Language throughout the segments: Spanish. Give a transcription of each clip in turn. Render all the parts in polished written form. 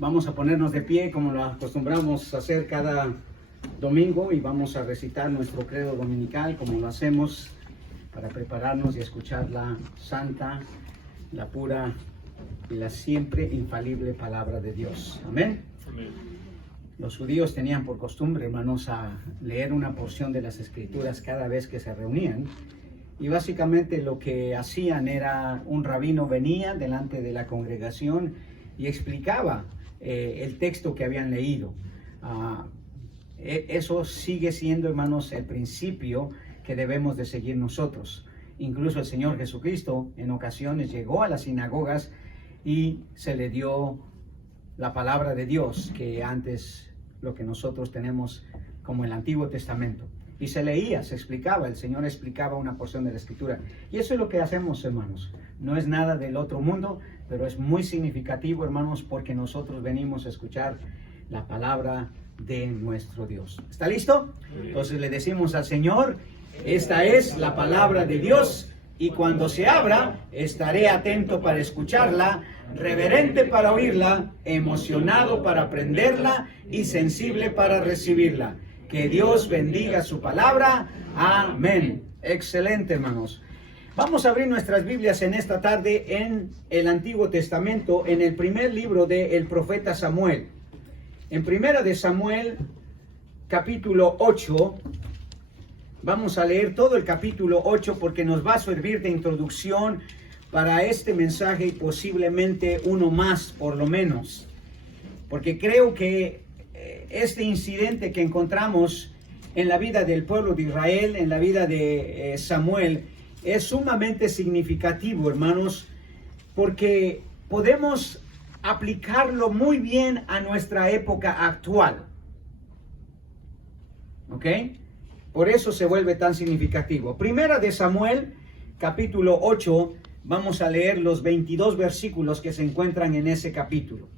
Vamos a ponernos de pie como lo acostumbramos a hacer cada domingo y vamos a recitar nuestro credo dominical como lo hacemos para prepararnos y escuchar la santa, la pura y la siempre infalible palabra de Dios. Amén. Amén. Los judíos tenían por costumbre, hermanos, a leer una porción de las Escrituras cada vez que se reunían. Y básicamente lo que hacían era, un rabino venía delante de la congregación y explicaba el texto que habían leído. Eso sigue siendo, hermanos, el principio que debemos de seguir nosotros. Incluso el Señor Jesucristo en ocasiones llegó a las sinagogas y se le dio la palabra de Dios, que antes lo que nosotros tenemos como el Antiguo Testamento. Y se leía, se explicaba, el Señor explicaba una porción de la Escritura. Y eso es lo que hacemos, hermanos. No es nada del otro mundo, pero es muy significativo, hermanos, porque nosotros venimos a escuchar la palabra de nuestro Dios. ¿Está listo? Entonces le decimos al Señor, esta es la palabra de Dios, y cuando se abra, estaré atento para escucharla, reverente para oírla, emocionado para aprenderla y sensible para recibirla. Que Dios bendiga su palabra. Amén. Excelente, hermanos. Vamos a abrir nuestras Biblias en esta tarde en el Antiguo Testamento, en el primer libro del profeta Samuel. En Primera de Samuel, capítulo 8, vamos a leer todo el capítulo 8 porque nos va a servir de introducción para este mensaje y posiblemente uno más, por lo menos. Porque creo que este incidente que encontramos en la vida del pueblo de Israel, en la vida de Samuel, es sumamente significativo, hermanos, porque podemos aplicarlo muy bien a nuestra época actual. ¿Ok? Por eso se vuelve tan significativo. Primera de Samuel, capítulo 8, vamos a leer los 22 versículos que se encuentran en ese capítulo.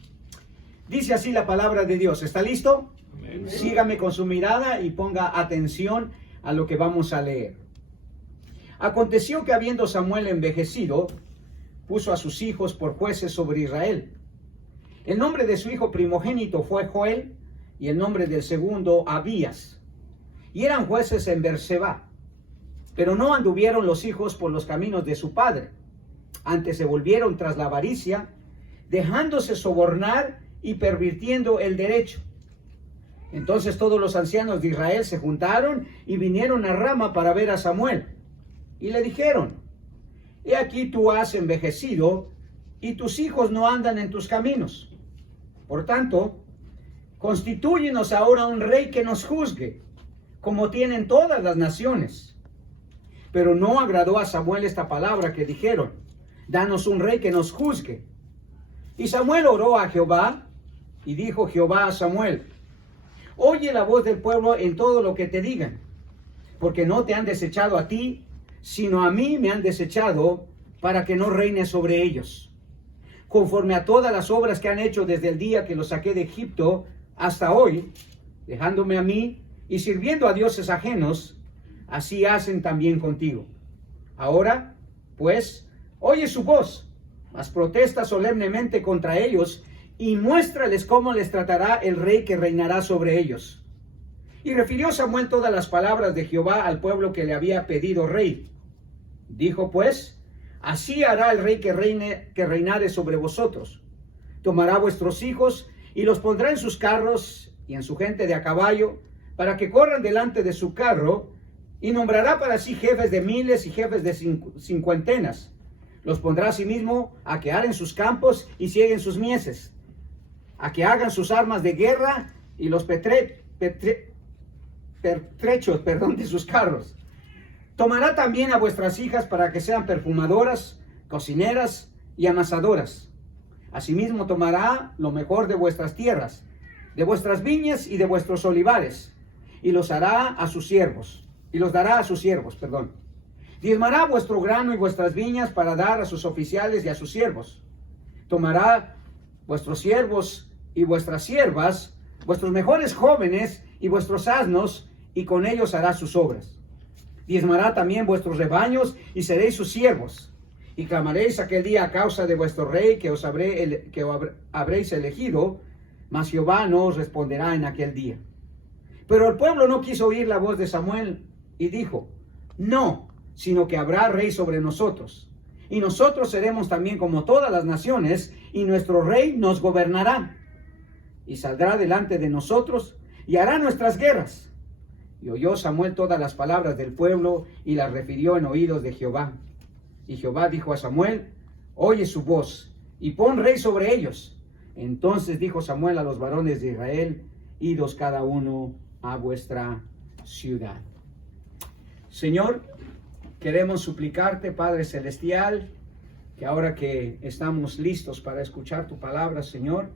Dice así la palabra de Dios. ¿Está listo? Amén. Sígame con su mirada y ponga atención a lo que vamos a leer. Aconteció que habiendo Samuel envejecido, puso a sus hijos por jueces sobre Israel. El nombre de su hijo primogénito fue Joel, y el nombre del segundo Abías. Y eran jueces en Berseba. Pero no anduvieron los hijos por los caminos de su padre. Antes se volvieron tras la avaricia, dejándose sobornar y pervirtiendo el derecho. Entonces todos los ancianos de Israel se juntaron y vinieron a Rama para ver a Samuel. Y le dijeron: he aquí tú has envejecido y tus hijos no andan en tus caminos. Por tanto, constitúyenos ahora un rey que nos juzgue, como tienen todas las naciones. Pero no agradó a Samuel esta palabra que dijeron: danos un rey que nos juzgue. Y Samuel oró a Jehová, y dijo Jehová a Samuel: oye la voz del pueblo en todo lo que te digan, porque no te han desechado a ti, sino a mí me han desechado, para que no reine sobre ellos. Conforme a todas las obras que han hecho desde el día que los saqué de Egipto hasta hoy, dejándome a mí y sirviendo a dioses ajenos, así hacen también contigo. Ahora, pues, oye su voz, mas protesta solemnemente contra ellos, y muéstrales cómo les tratará el rey que reinará sobre ellos. Y refirió Samuel todas las palabras de Jehová al pueblo que le había pedido rey. Dijo pues: así hará el rey que reinare sobre vosotros. Tomará vuestros hijos y los pondrá en sus carros y en su gente de a caballo, para que corran delante de su carro, y nombrará para sí jefes de miles y jefes de cincuentenas. Los pondrá asimismo a que aren sus campos y cieguen sus mieses, a que hagan sus armas de guerra y los pertrechos de sus carros. Tomará también a vuestras hijas para que sean perfumadoras, cocineras y amasadoras. Asimismo tomará lo mejor de vuestras tierras, de vuestras viñas y de vuestros olivares, y los hará a sus siervos, y los dará a sus siervos, Diezmará vuestro grano y vuestras viñas para dar a sus oficiales y a sus siervos. Tomará vuestros siervos y vuestras siervas, vuestros mejores jóvenes y vuestros asnos, y con ellos hará sus obras. Diezmará también vuestros rebaños y seréis sus siervos. Y clamaréis aquel día a causa de vuestro rey que habréis elegido, mas Jehová no os responderá en aquel día. Pero el pueblo no quiso oír la voz de Samuel y dijo, no, sino que habrá rey sobre nosotros. Y nosotros seremos también como todas las naciones, y nuestro rey nos gobernará. Y saldrá delante de nosotros y hará nuestras guerras. Y oyó Samuel todas las palabras del pueblo y las refirió en oídos de Jehová. Y Jehová dijo a Samuel, oye su voz y pon rey sobre ellos. Entonces dijo Samuel a los varones de Israel, idos cada uno a vuestra ciudad. Señor, queremos suplicarte, Padre Celestial, que ahora que estamos listos para escuchar tu palabra, Señor,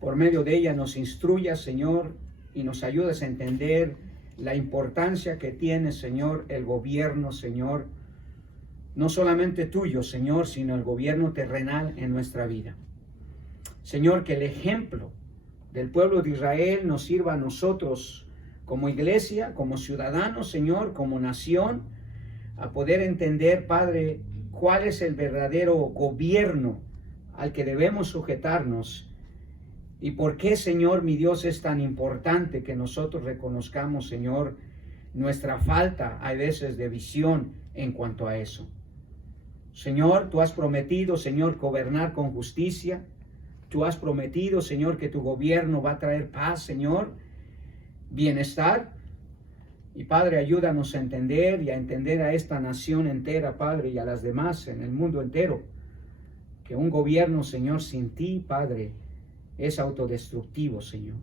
por medio de ella nos instruyas, Señor, y nos ayudes a entender la importancia que tiene, Señor, el gobierno, Señor, no solamente tuyo, Señor, sino el gobierno terrenal en nuestra vida. Señor, que el ejemplo del pueblo de Israel nos sirva a nosotros como iglesia, como ciudadanos, Señor, como nación, a poder entender, Padre, cuál es el verdadero gobierno al que debemos sujetarnos y por qué, Señor, mi Dios, es tan importante que nosotros reconozcamos, Señor, nuestra falta a veces de visión en cuanto a eso. Señor, tú has prometido, Señor, gobernar con justicia. Tú has prometido, Señor, que tu gobierno va a traer paz, Señor, bienestar. Y Padre, ayúdanos a entender y a entender a esta nación entera, Padre, y a las demás en el mundo entero, que un gobierno, Señor, sin ti, Padre, es autodestructivo, Señor.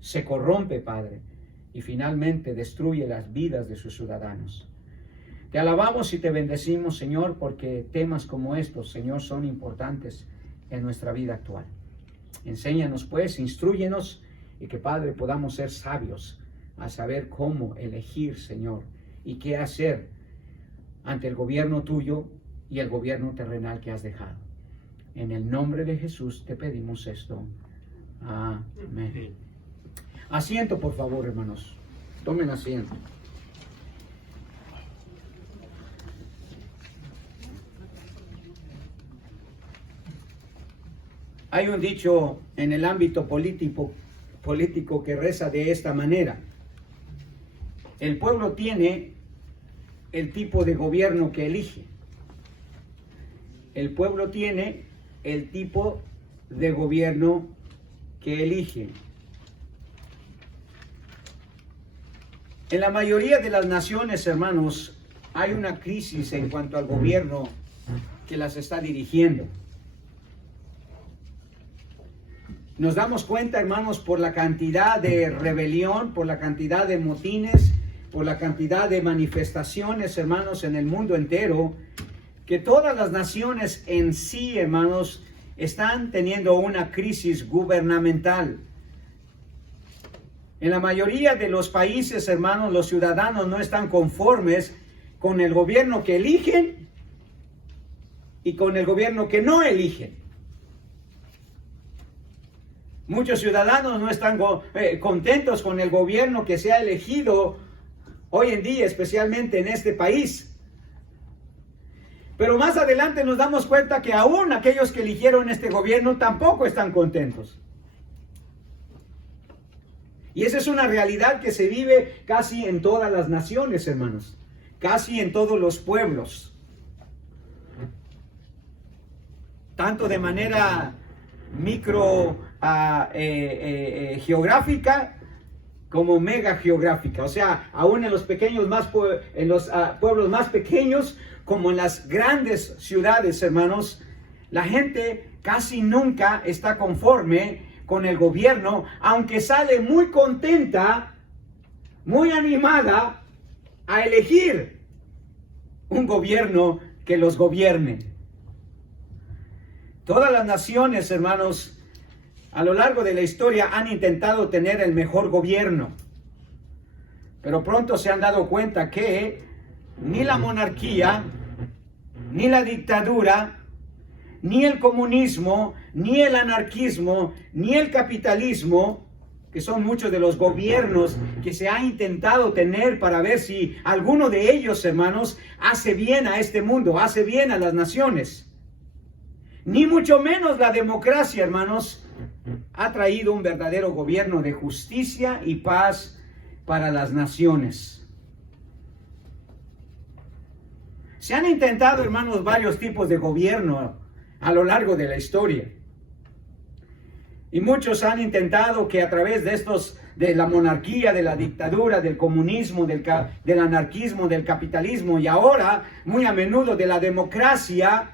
Se corrompe, Padre, y finalmente destruye las vidas de sus ciudadanos. Te alabamos y te bendecimos, Señor, porque temas como estos, Señor, son importantes en nuestra vida actual. Enséñanos, pues, instrúyenos, y que, Padre, podamos ser sabios a saber cómo elegir, Señor, y qué hacer ante el gobierno tuyo y el gobierno terrenal que has dejado. En el nombre de Jesús te pedimos esto. Amén. Asiento, por favor, hermanos. Tomen asiento. Hay un dicho en el ámbito político que reza de esta manera. El pueblo tiene el tipo de gobierno que elige. El pueblo tiene el tipo de gobierno que elige. En la mayoría de las naciones, hermanos, hay una crisis en cuanto al gobierno que las está dirigiendo. Nos damos cuenta, hermanos, por la cantidad de rebelión, por la cantidad de motines, por la cantidad de manifestaciones, hermanos, en el mundo entero, que todas las naciones en sí, hermanos, están teniendo una crisis gubernamental. En la mayoría de los países, hermanos, los ciudadanos no están conformes con el gobierno que eligen y con el gobierno que no eligen. Muchos ciudadanos no están contentos con el gobierno que se ha elegido hoy en día, especialmente en este país. Pero más adelante nos damos cuenta que aún aquellos que eligieron este gobierno tampoco están contentos. Y esa es una realidad que se vive casi en todas las naciones, hermanos. Casi en todos los pueblos. Tanto de manera geográfica como mega geográfica. O sea, aún en los pequeños pueblos más pequeños, como en las grandes ciudades, hermanos, la gente casi nunca está conforme con el gobierno, aunque sale muy contenta, muy animada a elegir un gobierno que los gobierne. Todas las naciones, hermanos, a lo largo de la historia han intentado tener el mejor gobierno, pero pronto se han dado cuenta que ni la monarquía, ni la dictadura, ni el comunismo, ni el anarquismo, ni el capitalismo, que son muchos de los gobiernos que se ha intentado tener para ver si alguno de ellos, hermanos, hace bien a este mundo, hace bien a las naciones. Ni mucho menos la democracia, hermanos, ha traído un verdadero gobierno de justicia y paz para las naciones. Se han intentado, hermanos, varios tipos de gobierno a lo largo de la historia. Y muchos han intentado que a través de estos, de la monarquía, de la dictadura, del comunismo, del anarquismo, del capitalismo y ahora, muy a menudo, de la democracia,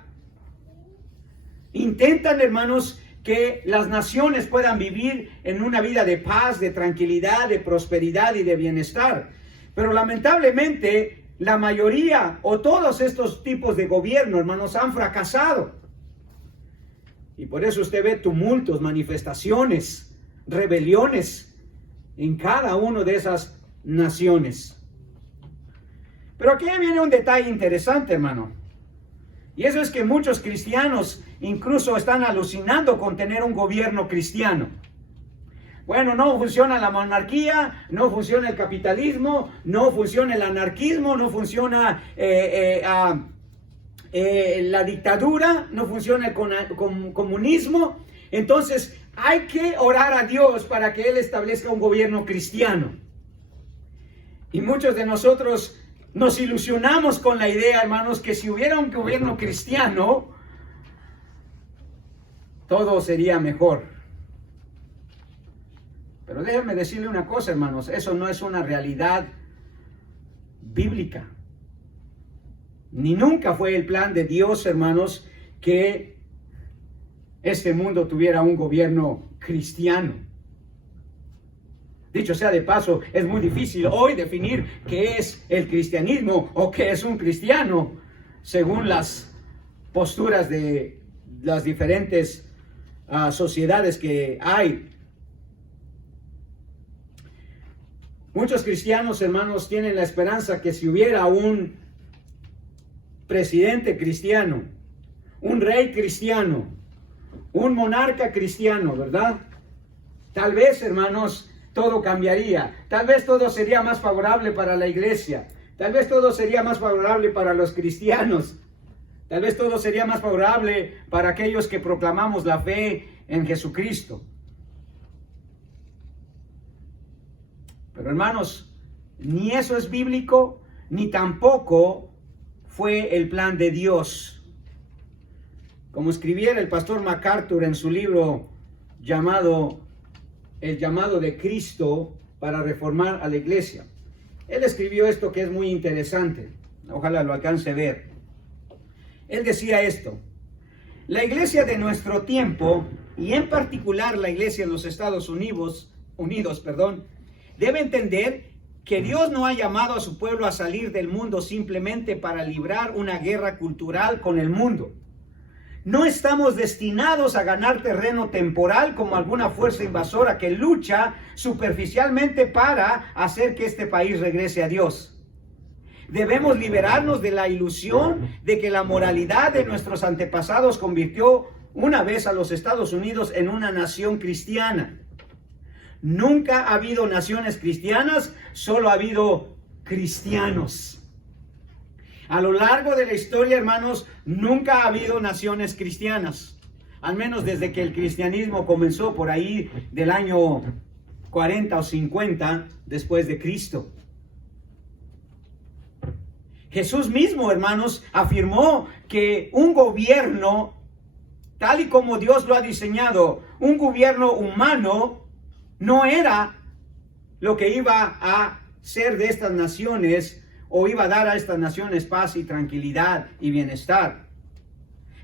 intentan, hermanos, que las naciones puedan vivir en una vida de paz, de tranquilidad, de prosperidad y de bienestar. Pero lamentablemente, la mayoría o todos estos tipos de gobierno, hermanos, han fracasado. Y por eso usted ve tumultos, manifestaciones, rebeliones en cada una de esas naciones. Pero aquí viene un detalle interesante, hermano. Y eso es que muchos cristianos incluso están alucinando con tener un gobierno cristiano. Bueno, no funciona la monarquía, no funciona el capitalismo, no funciona el anarquismo, no funciona la dictadura, no funciona el comunismo. Entonces hay que orar a Dios para que Él establezca un gobierno cristiano. Y muchos de nosotros nos ilusionamos con la idea, hermanos, que si hubiera un gobierno cristiano, todo sería mejor. Pero déjenme decirle una cosa, hermanos, eso no es una realidad bíblica. Ni nunca fue el plan de Dios, hermanos, que este mundo tuviera un gobierno cristiano. Dicho sea de paso, es muy difícil hoy definir qué es el cristianismo o qué es un cristiano, según las posturas de las diferentes sociedades que hay. Muchos cristianos, hermanos, tienen la esperanza que si hubiera un presidente cristiano, un rey cristiano, un monarca cristiano, ¿verdad? Tal vez, hermanos, todo cambiaría. Tal vez todo sería más favorable para la iglesia. Tal vez todo sería más favorable para los cristianos. Tal vez todo sería más favorable para aquellos que proclamamos la fe en Jesucristo. Pero hermanos, ni eso es bíblico, ni tampoco fue el plan de Dios. Como escribiera el pastor MacArthur en su libro llamado El llamado de Cristo para reformar a la iglesia. Él escribió esto que es muy interesante. Ojalá lo alcance a ver. Él decía esto: la iglesia de nuestro tiempo, y en particular la iglesia en los Estados Unidos, debe entender que Dios no ha llamado a su pueblo a salir del mundo simplemente para librar una guerra cultural con el mundo. No estamos destinados a ganar terreno temporal como alguna fuerza invasora que lucha superficialmente para hacer que este país regrese a Dios. Debemos liberarnos de la ilusión de que la moralidad de nuestros antepasados convirtió una vez a los Estados Unidos en una nación cristiana. Nunca ha habido naciones cristianas, solo ha habido cristianos. A lo largo de la historia, hermanos, nunca ha habido naciones cristianas, al menos desde que el cristianismo comenzó por ahí del año 40 o 50 después de Cristo. Jesús mismo, hermanos, afirmó que un gobierno, tal y como Dios lo ha diseñado, un gobierno humano, no era lo que iba a ser de estas naciones o iba a dar a estas naciones paz y tranquilidad y bienestar.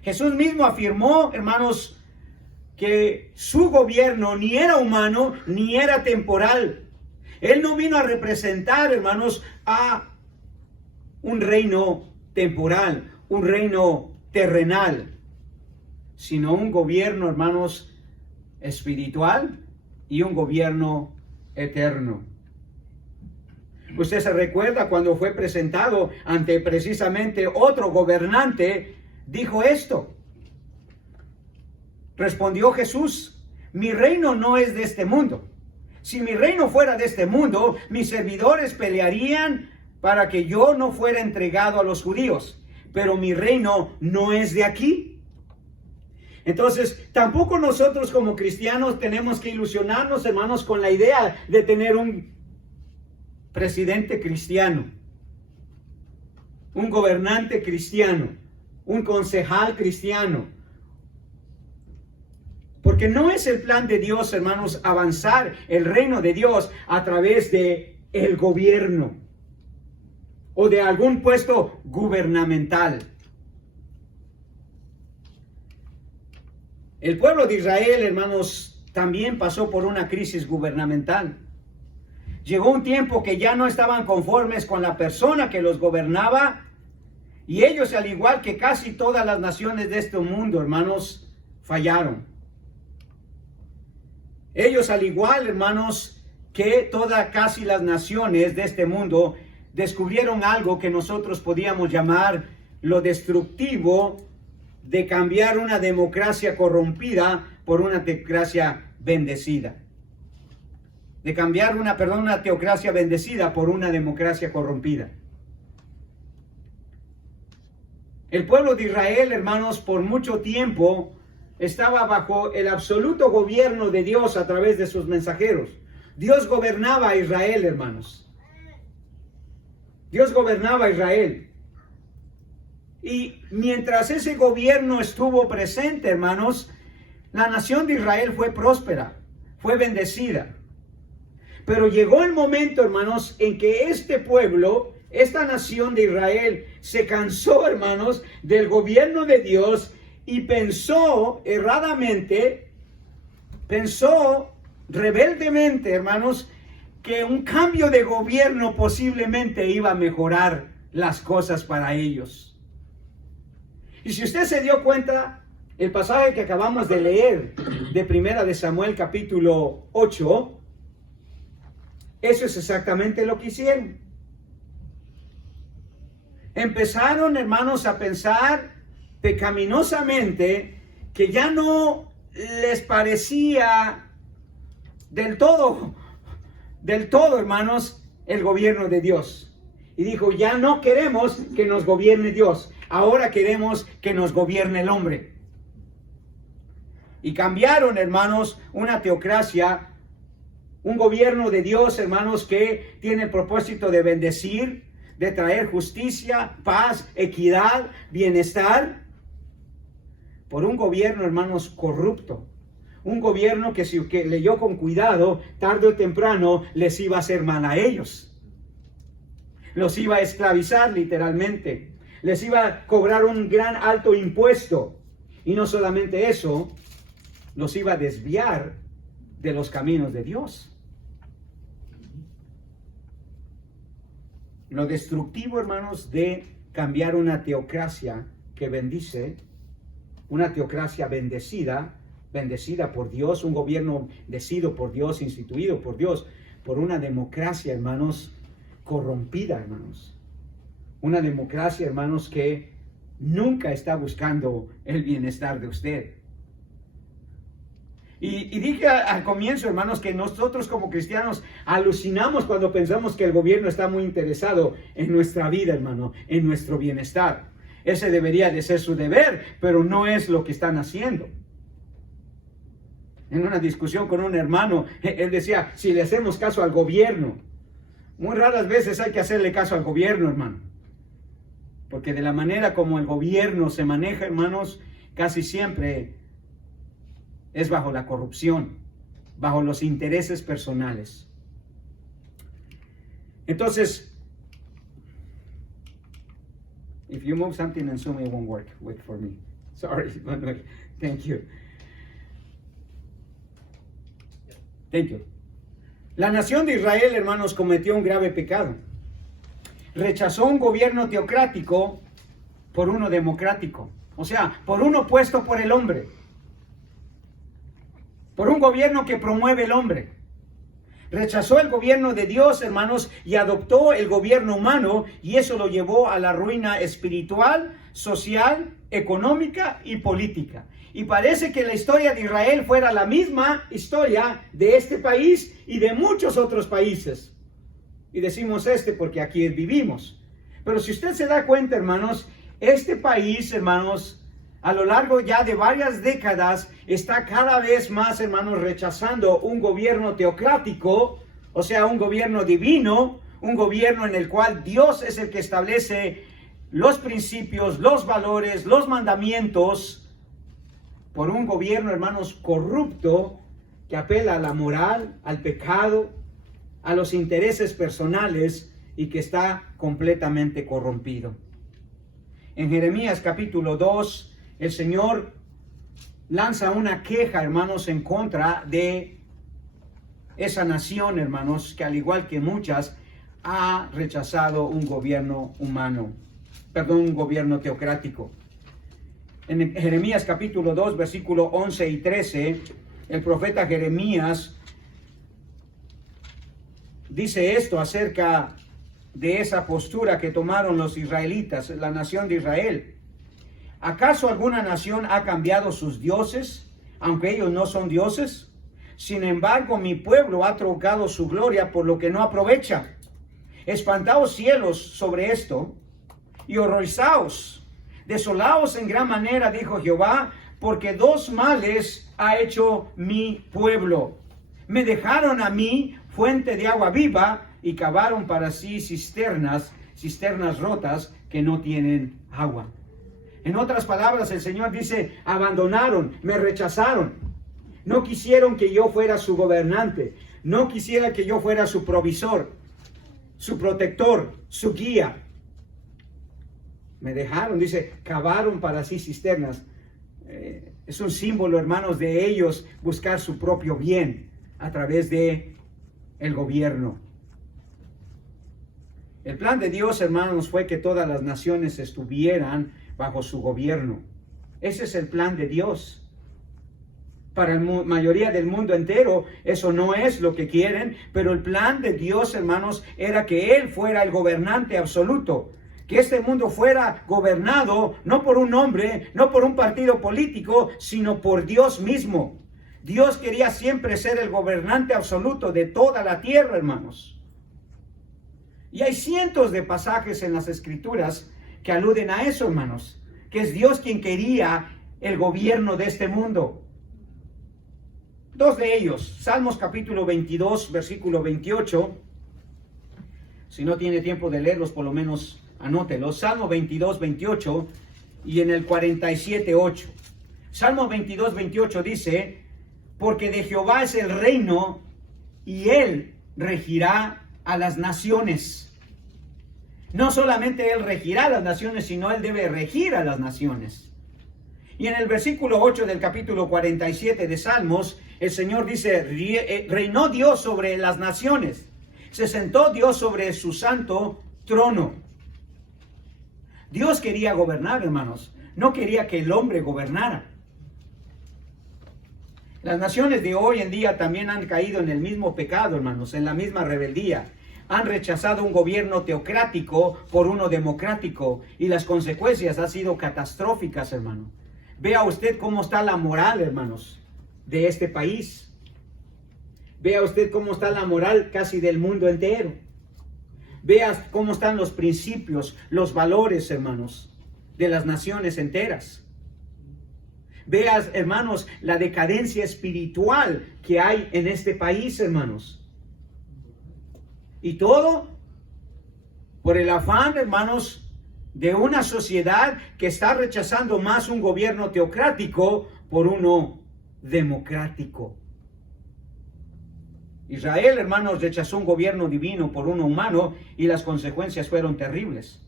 Jesús mismo afirmó, hermanos, que su gobierno ni era humano ni era temporal. Él no vino a representar, hermanos, a un reino temporal, un reino terrenal, sino un gobierno, hermanos, espiritual y un gobierno eterno. Usted se recuerda cuando fue presentado ante precisamente otro gobernante, dijo esto. Respondió Jesús: mi reino no es de este mundo. Si mi reino fuera de este mundo, mis servidores pelearían para que yo no fuera entregado a los judíos. Pero mi reino no es de aquí. Entonces, tampoco nosotros como cristianos tenemos que ilusionarnos, hermanos, con la idea de tener un presidente cristiano, un gobernante cristiano, un concejal cristiano. Porque no es el plan de Dios, hermanos, avanzar el reino de Dios a través de el gobierno o de algún puesto gubernamental. El pueblo de Israel, hermanos, también pasó por una crisis gubernamental. Llegó un tiempo que ya no estaban conformes con la persona que los gobernaba, y ellos, al igual que casi todas las naciones de este mundo, hermanos, fallaron. Ellos, al igual, hermanos, que casi las naciones de este mundo, descubrieron algo que nosotros podíamos llamar lo destructivo de cambiar una democracia corrompida por una teocracia bendecida. De cambiar una teocracia bendecida por una democracia corrompida. El pueblo de Israel, hermanos, por mucho tiempo estaba bajo el absoluto gobierno de Dios a través de sus mensajeros. Dios gobernaba a Israel, hermanos. Dios gobernaba a Israel. Y mientras ese gobierno estuvo presente, hermanos, la nación de Israel fue próspera, fue bendecida. Pero llegó el momento, hermanos, en que este pueblo, esta nación de Israel, se cansó, hermanos, del gobierno de Dios y pensó erradamente, pensó rebeldemente, hermanos, que un cambio de gobierno posiblemente iba a mejorar las cosas para ellos. Y si usted se dio cuenta, el pasaje que acabamos de leer de Primera de Samuel capítulo 8, eso es exactamente lo que hicieron. Empezaron, hermanos, a pensar pecaminosamente que ya no les parecía del todo, hermanos, el gobierno de Dios. Y dijo, ya no queremos que nos gobierne Dios. Ahora queremos que nos gobierne el hombre. Y cambiaron, hermanos, una teocracia, un gobierno de Dios, hermanos, que tiene el propósito de bendecir, de traer justicia, paz, equidad, bienestar, por un gobierno, hermanos, corrupto. Un gobierno que si leyó con cuidado, tarde o temprano les iba a hacer mal a ellos. Los iba a esclavizar literalmente. Les iba a cobrar un gran alto impuesto. Y no solamente eso, los iba a desviar de los caminos de Dios. Lo destructivo, hermanos, de cambiar una teocracia que bendice, una teocracia bendecida por Dios, un gobierno decidido por Dios, instituido por Dios, por una democracia, hermanos, corrompida, hermanos. Una democracia, hermanos, que nunca está buscando el bienestar de usted. Y dije al comienzo, hermanos, que nosotros como cristianos alucinamos cuando pensamos que el gobierno está muy interesado en nuestra vida, hermano, en nuestro bienestar. Ese debería de ser su deber, pero no es lo que están haciendo. En una discusión con un hermano, él decía, si le hacemos caso al gobierno, muy raras veces hay que hacerle caso al gobierno, hermano. Porque de la manera como el gobierno se maneja, hermanos, casi siempre es bajo la corrupción, bajo los intereses personales. Entonces, if you move something and Zoom, it won't work. Wait for me. Sorry, Manuel. Thank you. Thank you. La nación de Israel, hermanos, cometió un grave pecado. Rechazó un gobierno teocrático por uno democrático. O sea, por uno puesto por el hombre. Por un gobierno que promueve el hombre. Rechazó el gobierno de Dios, hermanos, y adoptó el gobierno humano, y eso lo llevó a la ruina espiritual, social, económica y política. Y parece que la historia de Israel fuera la misma historia de este país y de muchos otros países. Y decimos porque aquí vivimos. Pero si usted se da cuenta, hermanos, este país, hermanos, a lo largo ya de varias décadas, está cada vez más, hermanos, rechazando un gobierno teocrático, o sea, un gobierno divino, un gobierno en el cual Dios es el que establece los principios, los valores, los mandamientos, por un gobierno, hermanos, corrupto, que apela a la moral, al pecado, a los intereses personales y que está completamente corrompido. En Jeremías capítulo 2, el Señor lanza una queja, hermanos, en contra de esa nación, hermanos, que al igual que muchas, ha rechazado un gobierno humano, un gobierno teocrático. En Jeremías capítulo 2, versículo 11 y 13, el profeta Jeremías dice esto acerca de esa postura que tomaron los israelitas, la nación de Israel. ¿Acaso alguna nación ha cambiado sus dioses, aunque ellos no son dioses? Sin embargo, mi pueblo ha trocado su gloria por lo que no aprovecha. Espantaos cielos sobre esto y horrorizaos. Desolaos en gran manera, dijo Jehová, porque dos males ha hecho mi pueblo. Me dejaron a mí fuente de agua viva y cavaron para sí cisternas rotas que no tienen agua. En otras palabras, el Señor dice, abandonaron, me rechazaron. No quisieron que yo fuera su gobernante. No quisiera que yo fuera su provisor, su protector, su guía. Me dejaron, dice, cavaron para sí cisternas. Es un símbolo, hermanos, de ellos buscar su propio bien a través de el gobierno. El plan de Dios, hermanos, fue que todas las naciones estuvieran bajo su gobierno. Ese es el plan de Dios. Para la mayoría del mundo entero, eso no es lo que quieren, pero el plan de Dios, hermanos, era que Él fuera el gobernante absoluto. Que este mundo fuera gobernado no por un hombre, no por un partido político, sino por Dios mismo. Dios quería siempre ser el gobernante absoluto de toda la tierra, hermanos. Y hay cientos de pasajes en las Escrituras que aluden a eso, hermanos. Que es Dios quien quería el gobierno de este mundo. Dos de ellos, Salmos capítulo 22, versículo 28. Si no tiene tiempo de leerlos, por lo menos anótelo. Salmo 22, 28 y en el 47, 8. Salmo 22, 28 dice, porque de Jehová es el reino y Él regirá a las naciones. No solamente Él regirá a las naciones, sino Él debe regir a las naciones. Y en el versículo 8 del capítulo 47 de Salmos, el Señor dice, reinó Dios sobre las naciones. Se sentó Dios sobre su santo trono. Dios quería gobernar, hermanos. No quería que el hombre gobernara. Las naciones de hoy en día también han caído en el mismo pecado, hermanos, en la misma rebeldía. Han rechazado un gobierno teocrático por uno democrático y las consecuencias han sido catastróficas, hermano. Vea usted cómo está la moral, hermanos, de este país. Vea usted cómo está la moral casi del mundo entero. Vea cómo están los principios, los valores, hermanos, de las naciones enteras. Veas, hermanos, la decadencia espiritual que hay en este país, hermanos. Y todo por el afán, hermanos, de una sociedad que está rechazando más un gobierno teocrático por uno democrático. Israel, hermanos, rechazó un gobierno divino por uno humano y las consecuencias fueron terribles.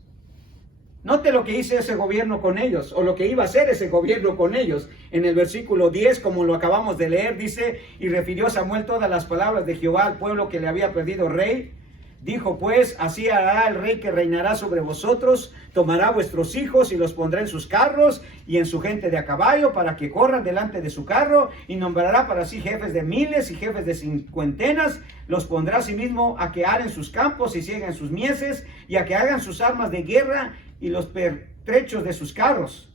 Note lo que hizo ese gobierno con ellos, o lo que iba a hacer ese gobierno con ellos. En el versículo 10, como lo acabamos de leer, dice, y refirió Samuel todas las palabras de Jehová al pueblo que le había pedido rey. Dijo pues, así hará el rey que reinará sobre vosotros, tomará vuestros hijos y los pondrá en sus carros y en su gente de a caballo para que corran delante de su carro, y nombrará para sí jefes de miles y jefes de cincuentenas, los pondrá a sí mismo a que aren sus campos y sieguen sus mieses y a que hagan sus armas de guerra y los pertrechos de sus carros.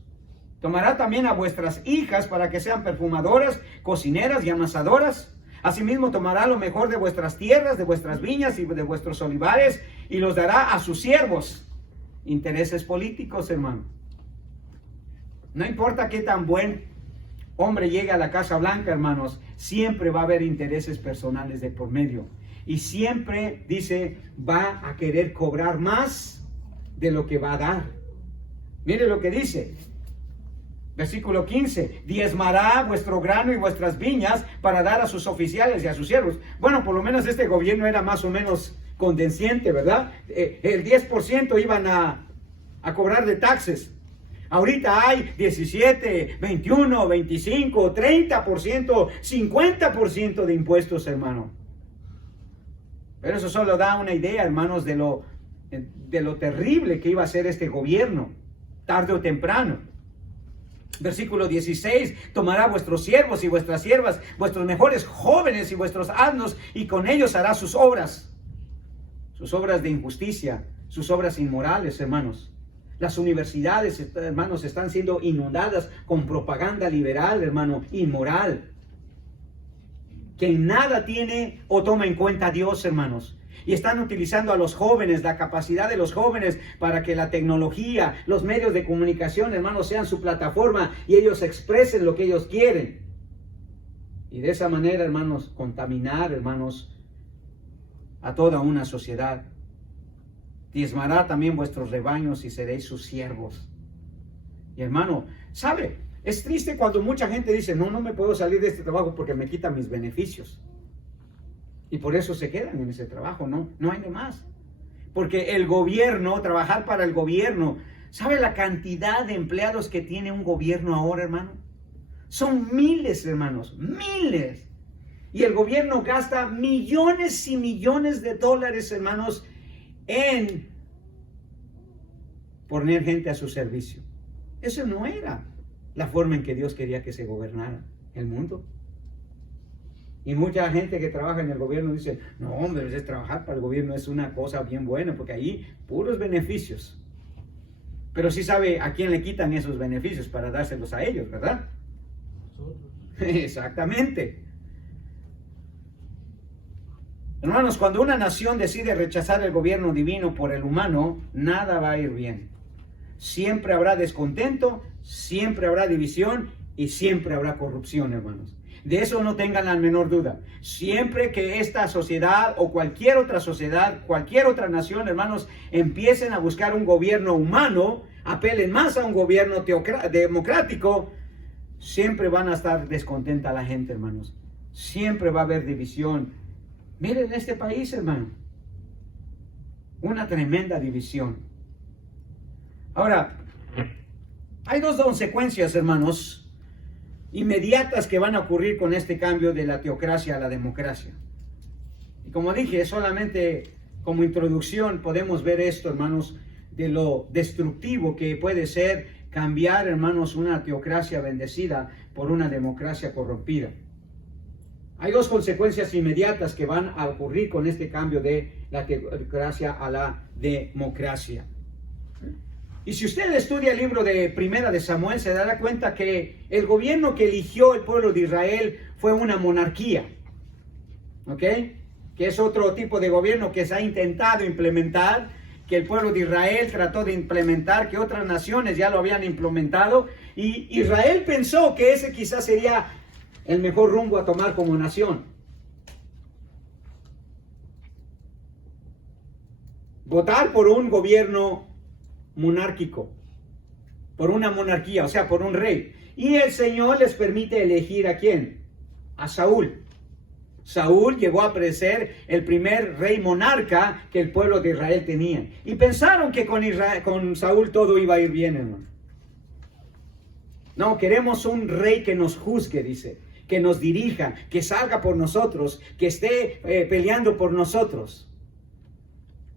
Tomará también a vuestras hijas para que sean perfumadoras, cocineras y amasadoras. Asimismo tomará lo mejor de vuestras tierras, de vuestras viñas y de vuestros olivares, y los dará a sus siervos. Intereses políticos, hermano. No importa qué tan buen hombre llegue a la Casa Blanca, hermanos, siempre va a haber intereses personales de por medio. Y siempre, dice, va a querer cobrar más de lo que va a dar. Mire lo que dice. Versículo 15, diezmará vuestro grano y vuestras viñas para dar a sus oficiales y a sus siervos. Bueno, por lo menos este gobierno era más o menos condesciente, ¿verdad? El 10% iban a cobrar de taxes. Ahorita hay 17, 21, 25, 30%, 50% de impuestos, hermano. Pero eso solo da una idea, hermanos, de lo terrible que iba a ser este gobierno, tarde o temprano. Versículo 16, tomará vuestros siervos y vuestras siervas, vuestros mejores jóvenes y vuestros asnos, y con ellos hará sus obras de injusticia, sus obras inmorales, hermanos. Las universidades, hermanos, están siendo inundadas con propaganda liberal, hermano, inmoral, que en nada tiene o toma en cuenta a Dios, hermanos. Y están utilizando a los jóvenes, la capacidad de los jóvenes para que la tecnología, los medios de comunicación, hermanos, sean su plataforma y ellos expresen lo que ellos quieren. Y de esa manera, hermanos, contaminar, hermanos, a toda una sociedad. Diezmará también vuestros rebaños y seréis sus siervos. Y hermano, ¿sabe? Es triste cuando mucha gente dice, no me puedo salir de este trabajo porque me quitan mis beneficios. Y por eso se quedan en ese trabajo, no hay de más. Porque el gobierno, trabajar para el gobierno, ¿sabe la cantidad de empleados que tiene un gobierno ahora, hermano? Son miles, hermanos, miles. Y el gobierno gasta millones y millones de dólares, hermanos, en poner gente a su servicio. Eso no era la forma en que Dios quería que se gobernara el mundo. Y mucha gente que trabaja en el gobierno dice, no hombre, trabajar para el gobierno es una cosa bien buena, porque ahí puros beneficios. Pero sí sabe a quién le quitan esos beneficios para dárselos a ellos, ¿verdad? Nosotros. Exactamente. Hermanos, cuando una nación decide rechazar el gobierno divino por el humano, nada va a ir bien. Siempre habrá descontento, siempre habrá división y siempre habrá corrupción, hermanos. De eso no tengan la menor duda. Siempre que esta sociedad o cualquier otra sociedad, cualquier otra nación, hermanos, empiecen a buscar un gobierno humano, apelen más a un gobierno democrático, siempre van a estar descontenta la gente, hermanos. Siempre va a haber división. Miren este país, hermano. Una tremenda división. Ahora, hay dos consecuencias, hermanos, inmediatas que van a ocurrir con este cambio de la teocracia a la democracia. Y como dije, solamente como introducción podemos ver esto, hermanos, de lo destructivo que puede ser cambiar, hermanos, una teocracia bendecida por una democracia corrompida. Hay dos consecuencias inmediatas que van a ocurrir con este cambio de la teocracia a la democracia. Y si usted estudia el libro de Primera de Samuel, se dará cuenta que el gobierno que eligió el pueblo de Israel fue una monarquía. ¿Ok? Que es otro tipo de gobierno que se ha intentado implementar, que el pueblo de Israel trató de implementar, que otras naciones ya lo habían implementado. Y Israel pensó que ese quizás sería el mejor rumbo a tomar como nación. Votar por un gobierno monárquico, por una monarquía, o sea, por un rey. Y el Señor les permite elegir ¿a quién? A Saúl. Saúl llegó a ser el primer rey monarca que el pueblo de Israel tenía. Y pensaron que con Saúl todo iba a ir bien, hermano. No, queremos un rey que nos juzgue, dice, que nos dirija, que salga por nosotros, que esté peleando por nosotros.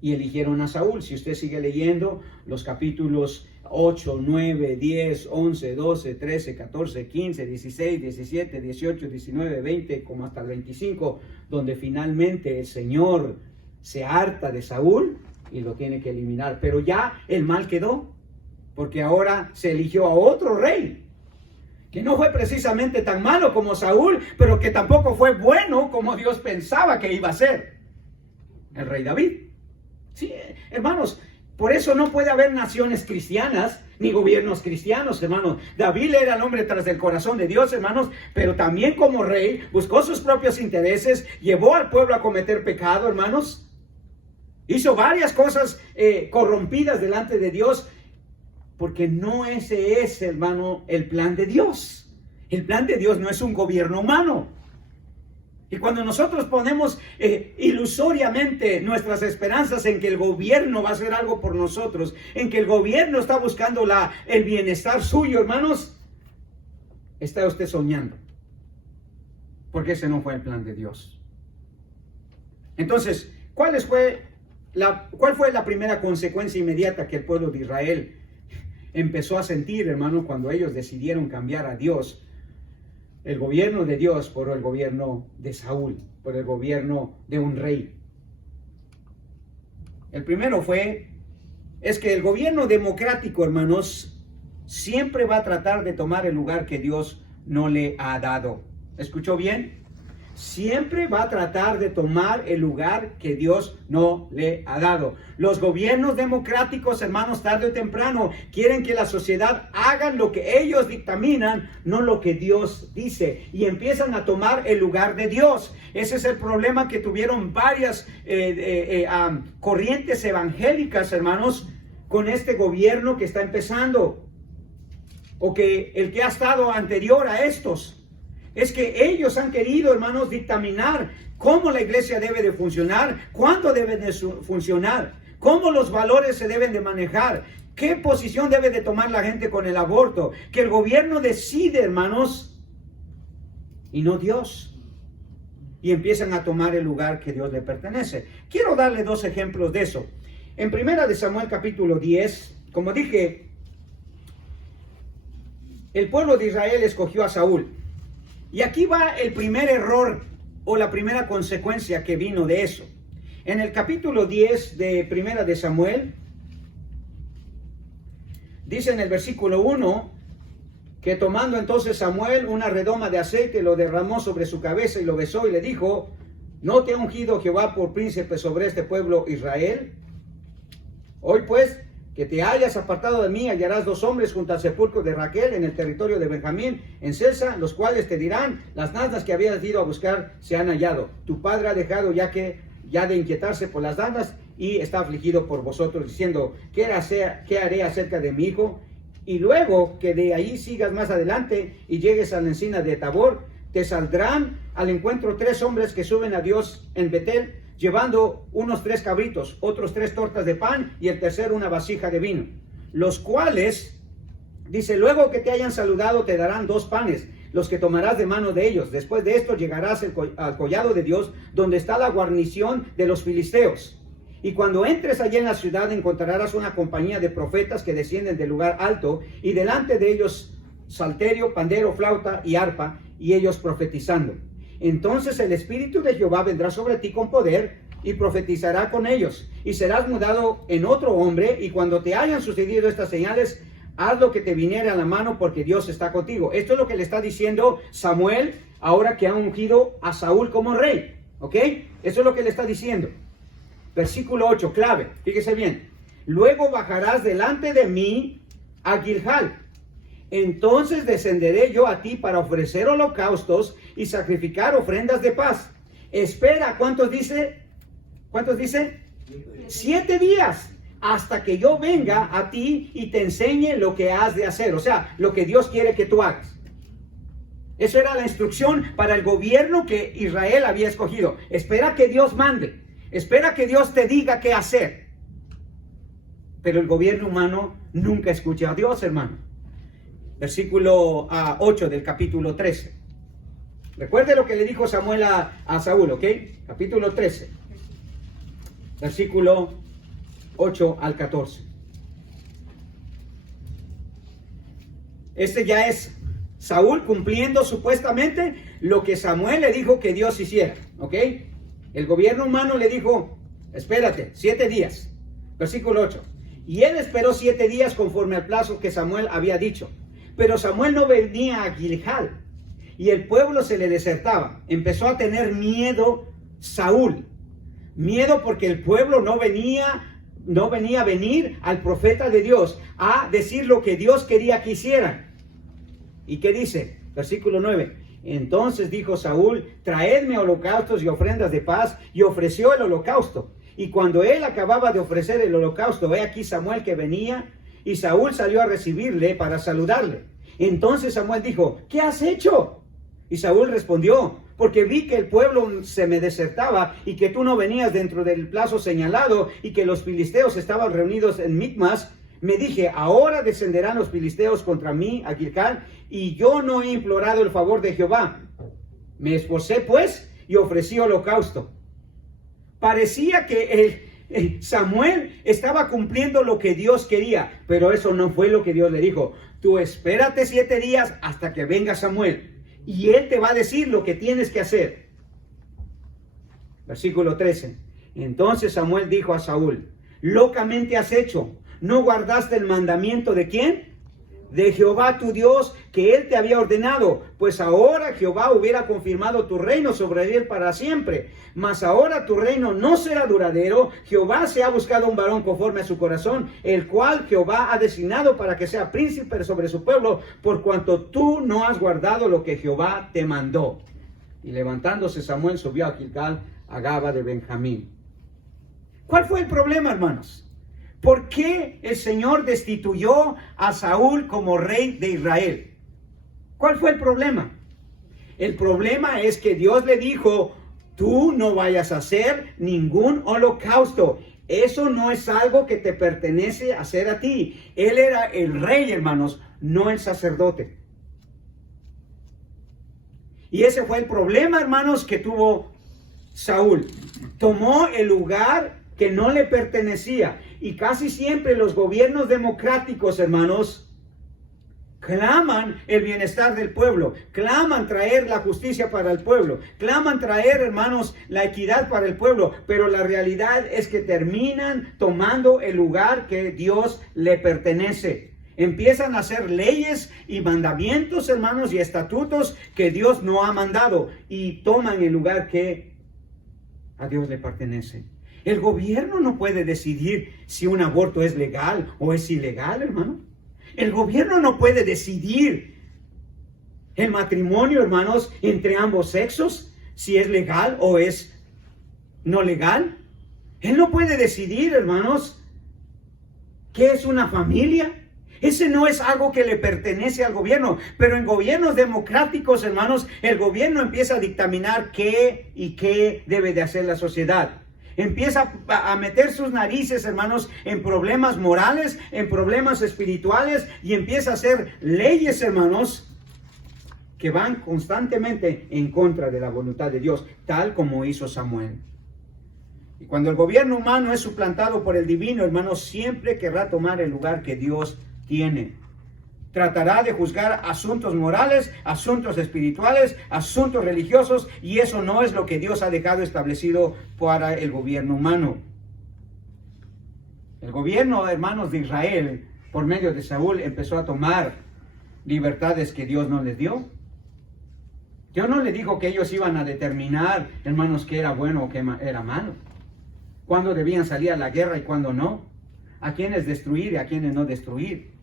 Y eligieron a Saúl. Si usted sigue leyendo los capítulos 8, 9, 10, 11, 12, 13, 14, 15, 16, 17, 18, 19, 20, como hasta el 25, donde finalmente el Señor se harta de Saúl y lo tiene que eliminar. Pero ya el mal quedó, porque ahora se eligió a otro rey, que no fue precisamente tan malo como Saúl, pero que tampoco fue bueno como Dios pensaba que iba a ser. El rey David. Sí, hermanos, Por eso no puede haber naciones cristianas ni gobiernos cristianos, hermanos. David era el hombre tras el corazón de Dios, hermanos, pero también como rey buscó sus propios intereses, llevó al pueblo a cometer pecado, hermanos. Hizo varias cosas corrompidas delante de Dios, porque no ese es, hermano, el plan de Dios. El plan de Dios no es un gobierno humano. Y cuando nosotros ponemos ilusoriamente nuestras esperanzas en que el gobierno va a hacer algo por nosotros, en que el gobierno está buscando el bienestar suyo, hermanos, está usted soñando. Porque ese no fue el plan de Dios. Entonces, ¿cuál fue la primera consecuencia inmediata que el pueblo de Israel empezó a sentir, hermano, cuando ellos decidieron cambiar a Dios? El gobierno de Dios por el gobierno de Saúl, por el gobierno de un rey. El primero es que el gobierno democrático, hermanos, siempre va a tratar de tomar el lugar que Dios no le ha dado. ¿Escuchó bien? Siempre va a tratar de tomar el lugar que Dios no le ha dado. Los gobiernos democráticos, hermanos, tarde o temprano, quieren que la sociedad haga lo que ellos dictaminan, no lo que Dios dice. Y empiezan a tomar el lugar de Dios. Ese es el problema que tuvieron varias corrientes evangélicas, hermanos, con este gobierno que está empezando. O que el que ha estado anterior a estos. Es que ellos han querido, hermanos, dictaminar cómo la iglesia debe de funcionar, cuándo debe de funcionar, cómo los valores se deben de manejar, qué posición debe de tomar la gente con el aborto. Que el gobierno decide, hermanos, y no Dios. Y empiezan a tomar el lugar que Dios le pertenece. Quiero darle dos ejemplos de eso. En 1 de Samuel capítulo 10, como dije, el pueblo de Israel escogió a Saúl. Y aquí va el primer error o la primera consecuencia que vino de eso. En el capítulo 10 de 1 de Samuel, dice en el versículo 1, que tomando entonces Samuel una redoma de aceite, lo derramó sobre su cabeza y lo besó y le dijo: ¿no te ha ungido Jehová por príncipe sobre este pueblo Israel? Hoy pues, que te hayas apartado de mí, hallarás 2 hombres junto al sepulcro de Raquel en el territorio de Benjamín, en Selsa, los cuales te dirán: las asnas que habías ido a buscar se han hallado. Tu padre ha dejado ya de inquietarse por las asnas y está afligido por vosotros, diciendo: ¿qué haré acerca de mi hijo? Y luego que de ahí sigas más adelante y llegues a la encina de Tabor, te saldrán al encuentro 3 hombres que suben a Dios en Betel, llevando unos 3 cabritos, otros 3 tortas de pan y el tercero una vasija de vino. Los cuales, dice, luego que te hayan saludado te darán 2 panes, los que tomarás de mano de ellos. Después de esto llegarás al collado de Dios, donde está la guarnición de los filisteos. Y cuando entres allí en la ciudad encontrarás una compañía de profetas que descienden del lugar alto, y delante de ellos salterio, pandero, flauta y arpa, y ellos profetizando. Entonces el Espíritu de Jehová vendrá sobre ti con poder y profetizará con ellos. Y serás mudado en otro hombre, y cuando te hayan sucedido estas señales, haz lo que te viniere a la mano, porque Dios está contigo. Esto es lo que le está diciendo Samuel ahora que ha ungido a Saúl como rey. ¿Ok? Eso es lo que le está diciendo. Versículo 8, clave. Fíjese bien. Luego bajarás delante de mí a Gilgal. Entonces descenderé yo a ti para ofrecer holocaustos y sacrificar ofrendas de paz. Espera, ¿cuántos dice? ¿Cuántos dice? 7 días, hasta que yo venga a ti y te enseñe lo que has de hacer. O sea, lo que Dios quiere que tú hagas. Eso era la instrucción para el gobierno que Israel había escogido. Espera que Dios mande. Espera que Dios te diga qué hacer. Pero el gobierno humano nunca escucha a Dios, hermano. Versículo 8 del capítulo 13. Recuerde lo que le dijo Samuel a Saúl, ¿ok? Capítulo 13. Versículo 8 al 14. Este ya es Saúl cumpliendo supuestamente lo que Samuel le dijo que Dios hiciera, ¿ok? El gobierno humano le dijo: espérate, 7 días. Versículo 8. Y él esperó 7 días conforme al plazo que Samuel había dicho. Pero Samuel no venía a Gilgal, y el pueblo se le desertaba. Empezó a tener miedo Saúl. Miedo porque el pueblo no venía no venía a venir al profeta de Dios a decir lo que Dios quería que hicieran. ¿Y qué dice? Versículo 9. Entonces dijo Saúl, traedme holocaustos y ofrendas de paz, y ofreció el holocausto. Y cuando él acababa de ofrecer el holocausto, he aquí Samuel que venía, y Saúl salió a recibirle para saludarle. Entonces Samuel dijo, ¿qué has hecho? Y Saúl respondió, porque vi que el pueblo se me desertaba, y que tú no venías dentro del plazo señalado, y que los filisteos estaban reunidos en Micmas. Me dije, ahora descenderán los filisteos contra mí a Gilgal, y yo no he implorado el favor de Jehová. Me esforcé pues y ofrecí holocausto. Parecía que Samuel estaba cumpliendo lo que Dios quería, pero eso no fue lo que Dios le dijo. Tú espérate 7 días hasta que venga Samuel, y él te va a decir lo que tienes que hacer. Versículo 13. Entonces Samuel dijo a Saúl, locamente has hecho. ¿No guardaste el mandamiento de quién? De Jehová tu Dios, que él te había ordenado. Pues ahora Jehová hubiera confirmado tu reino sobre él para siempre. Mas ahora tu reino no será duradero. Jehová se ha buscado un varón conforme a su corazón, el cual Jehová ha designado para que sea príncipe sobre su pueblo, por cuanto tú no has guardado lo que Jehová te mandó. Y levantándose Samuel subió a Gilgal, a Gaba de Benjamín. ¿Cuál fue el problema, hermanos? ¿Por qué el Señor destituyó a Saúl como rey de Israel? ¿Cuál fue el problema? El problema es que Dios le dijo, tú no vayas a hacer ningún holocausto. Eso no es algo que te pertenece hacer a ti. Él era el rey, hermanos, no el sacerdote. Y ese fue el problema, hermanos, que tuvo Saúl. Tomó el lugar que no le pertenecía. Y casi siempre los gobiernos democráticos, hermanos, claman el bienestar del pueblo, claman traer la justicia para el pueblo, claman traer, hermanos, la equidad para el pueblo, pero la realidad es que terminan tomando el lugar que Dios le pertenece. Empiezan a hacer leyes y mandamientos, hermanos, y estatutos que Dios no ha mandado, y toman el lugar que a Dios le pertenece. El gobierno no puede decidir si un aborto es legal o es ilegal, hermano. El gobierno no puede decidir el matrimonio, hermanos, entre ambos sexos, si es legal o es no legal. Él no puede decidir, hermanos, qué es una familia. Ese no es algo que le pertenece al gobierno, pero en gobiernos democráticos, hermanos, el gobierno empieza a dictaminar qué y qué debe de hacer la sociedad. Empieza a meter sus narices, hermanos, en problemas morales, en problemas espirituales, y empieza a hacer leyes, hermanos, que van constantemente en contra de la voluntad de Dios, tal como hizo Samuel. Y cuando el gobierno humano es suplantado por el divino, hermanos, siempre querrá tomar el lugar que Dios tiene. Tratará de juzgar asuntos morales, asuntos espirituales, asuntos religiosos, y eso no es lo que Dios ha dejado establecido para el gobierno humano. El gobierno, hermanos, de Israel, por medio de Saúl, empezó a tomar libertades que Dios no les dio. Dios no le dijo que ellos iban a determinar, hermanos, qué era bueno o qué era malo, cuándo debían salir a la guerra y cuándo no, a quiénes destruir y a quiénes no destruir.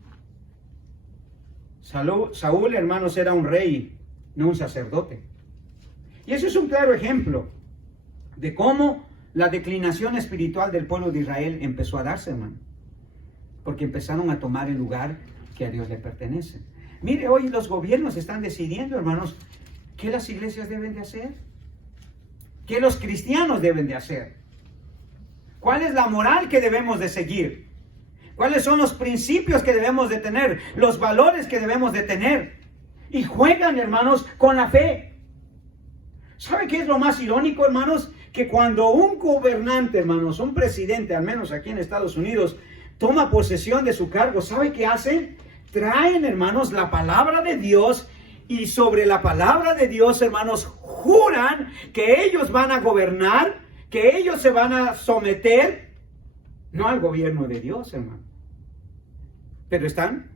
Saúl, hermanos, era un rey, no un sacerdote. Y eso es un claro ejemplo de cómo la declinación espiritual del pueblo de Israel empezó a darse, hermano. Porque empezaron a tomar el lugar que a Dios le pertenece. Mire, hoy los gobiernos están decidiendo, hermanos, qué las iglesias deben de hacer, qué los cristianos deben de hacer, cuál es la moral que debemos de seguir. ¿Cuáles son los principios que debemos de tener? Los valores que debemos de tener. Y juegan, hermanos, con la fe. ¿Sabe qué es lo más irónico, hermanos? Que cuando un gobernante, hermanos, un presidente, al menos aquí en Estados Unidos, toma posesión de su cargo, ¿sabe qué hacen? Traen, hermanos, la palabra de Dios, y sobre la palabra de Dios, hermanos, juran que ellos van a gobernar, que ellos se van a someter, no al gobierno de Dios, hermano, pero están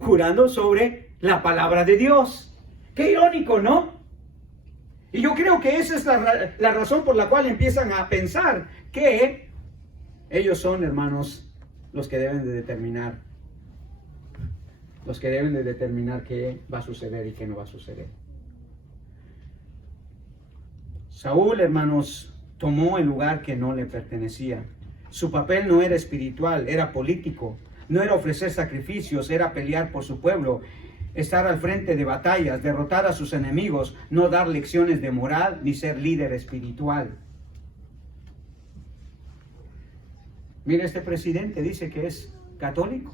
jurando sobre la palabra de Dios. Qué irónico, ¿no? Y yo creo que esa es la razón por la cual empiezan a pensar que Ellos son, hermanos, los que deben de determinar. Los que deben de determinar qué va a suceder y qué no va a suceder. Saúl, hermanos, tomó el lugar que no le pertenecía. Su papel no era espiritual, era político. No era ofrecer sacrificios, era pelear por su pueblo, estar al frente de batallas, derrotar a sus enemigos, no dar lecciones de moral ni ser líder espiritual. Mira, este presidente dice que es católico,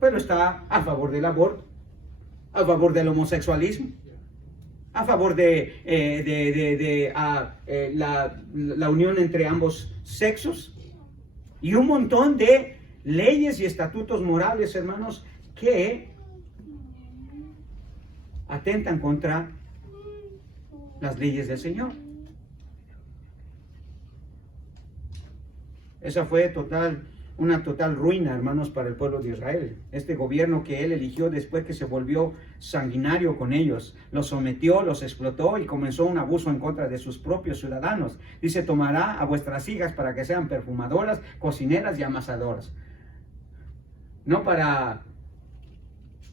pero está a favor del aborto, a favor del homosexualismo, a favor de la unión entre ambos sexos y un montón de leyes y estatutos morales, hermanos, que atentan contra las leyes del Señor. Esa fue una total ruina, hermanos, para el pueblo de Israel. Este gobierno que él eligió después que se volvió sanguinario con ellos, los sometió, los explotó y comenzó un abuso en contra de sus propios ciudadanos. Dice, tomará a vuestras hijas para que sean perfumadoras, cocineras y amasadoras. No para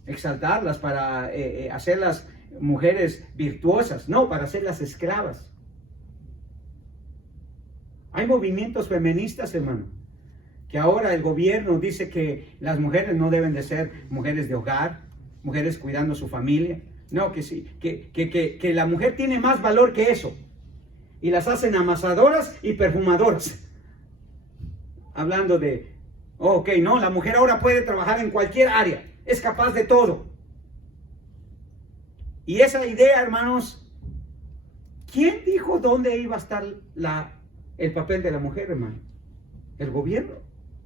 exaltarlas, para hacerlas mujeres virtuosas, no, para hacerlas esclavas. Hay movimientos feministas, hermano, que ahora el gobierno dice que las mujeres no deben de ser mujeres de hogar, mujeres cuidando a su familia. No, que sí, que la mujer tiene más valor que eso. Y las hacen amasadoras y perfumadoras. Hablando de, ok, no, la mujer ahora puede trabajar en cualquier área, es capaz de todo. Y esa idea, hermanos, ¿quién dijo dónde iba a estar el papel de la mujer, hermano? ¿El gobierno?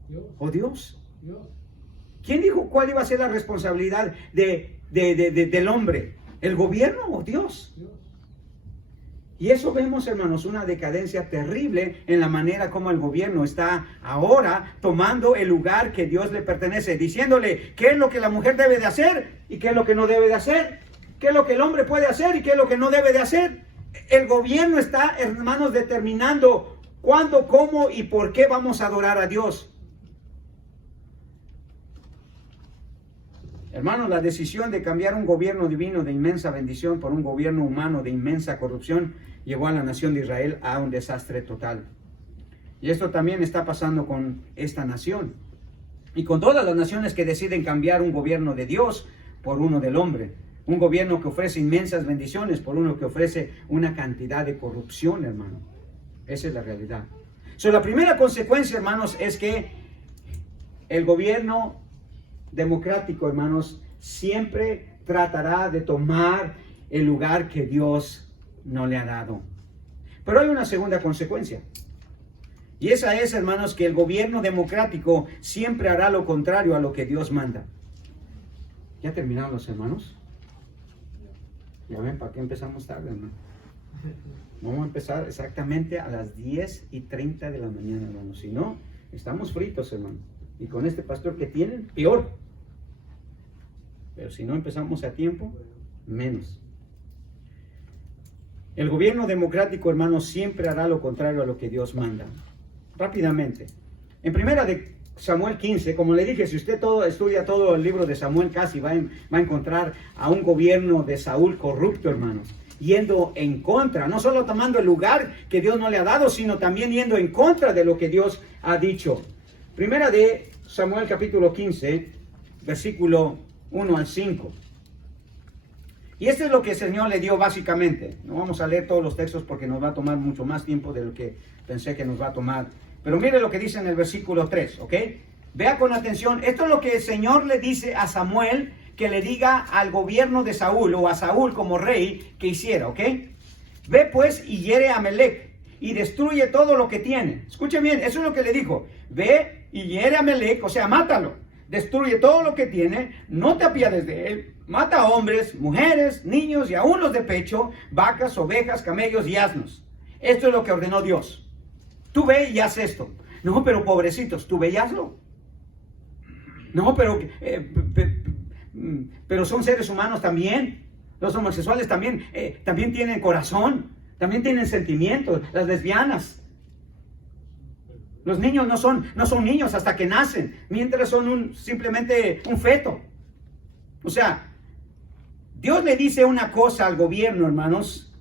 Dios. ¿O Dios? Dios. ¿Quién dijo cuál iba a ser la responsabilidad del hombre? ¿El gobierno o Dios? Dios. Y eso vemos, hermanos, una decadencia terrible en la manera como el gobierno está ahora tomando el lugar que Dios le pertenece, diciéndole qué es lo que la mujer debe de hacer y qué es lo que no debe de hacer, qué es lo que el hombre puede hacer y qué es lo que no debe de hacer. El gobierno está, hermanos, determinando cuándo, cómo y por qué vamos a adorar a Dios. Hermanos, la decisión de cambiar un gobierno divino de inmensa bendición por un gobierno humano de inmensa corrupción llevó a la nación de Israel a un desastre total. Y esto también está pasando con esta nación y con todas las naciones que deciden cambiar un gobierno de Dios por uno del hombre. Un gobierno que ofrece inmensas bendiciones por uno que ofrece una cantidad de corrupción, hermano. Esa es la realidad. La primera consecuencia, hermanos, es que el gobierno democrático, hermanos, siempre tratará de tomar el lugar que Dios no le ha dado. Pero hay una segunda consecuencia. Y esa es, hermanos, que el gobierno democrático siempre hará lo contrario a lo que Dios manda. ¿Ya terminaron los hermanos? Ya ven, ¿para qué empezamos tarde, hermano? Vamos a empezar exactamente a las 10:30 de la mañana, hermano. Si no, estamos fritos, hermano. Y con este pastor que tienen, peor. Pero si no empezamos a tiempo, menos. El gobierno democrático, hermanos, siempre hará lo contrario a lo que Dios manda. Rápidamente. En primera de Samuel 15, como le dije, si usted estudia todo el libro de Samuel, casi va a encontrar a un gobierno de Saúl corrupto, hermanos, yendo en contra, no solo tomando el lugar que Dios no le ha dado, sino también yendo en contra de lo que Dios ha dicho. Primera de Samuel capítulo 15, versículo 1 al 5. Y esto es lo que el Señor le dio básicamente. No vamos a leer todos los textos porque nos va a tomar mucho más tiempo de lo que pensé que nos va a tomar. Pero mire lo que dice en el versículo 3, ¿ok? Vea con atención. Esto es lo que el Señor le dice a Samuel que le diga al gobierno de Saúl o a Saúl como rey que hiciera, ¿ok? Ve pues y hiere a Amalec y destruye todo lo que tiene. Escuche bien, eso es lo que le dijo. Ve y hiere a Amalec, o sea, mátalo. Destruye todo lo que tiene, no te apiades de él. Mata a hombres, mujeres, niños y aún los de pecho, vacas, ovejas, camellos y asnos. Esto es lo que ordenó Dios. Tú ve y haz esto. No, pero pobrecitos, tú ve y hazlo. No, pero son seres humanos también. Los homosexuales también tienen corazón, también tienen sentimientos. Las lesbianas, Los niños no son niños hasta que nacen, mientras son simplemente un feto. O sea, Dios le dice una cosa al gobierno, hermanos,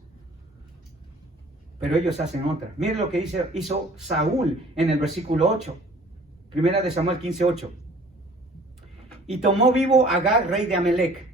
pero ellos hacen otra. Miren lo que hizo Saúl en el versículo 8. Primera de Samuel 15:8. Y tomó vivo a Agag, rey de Amalec.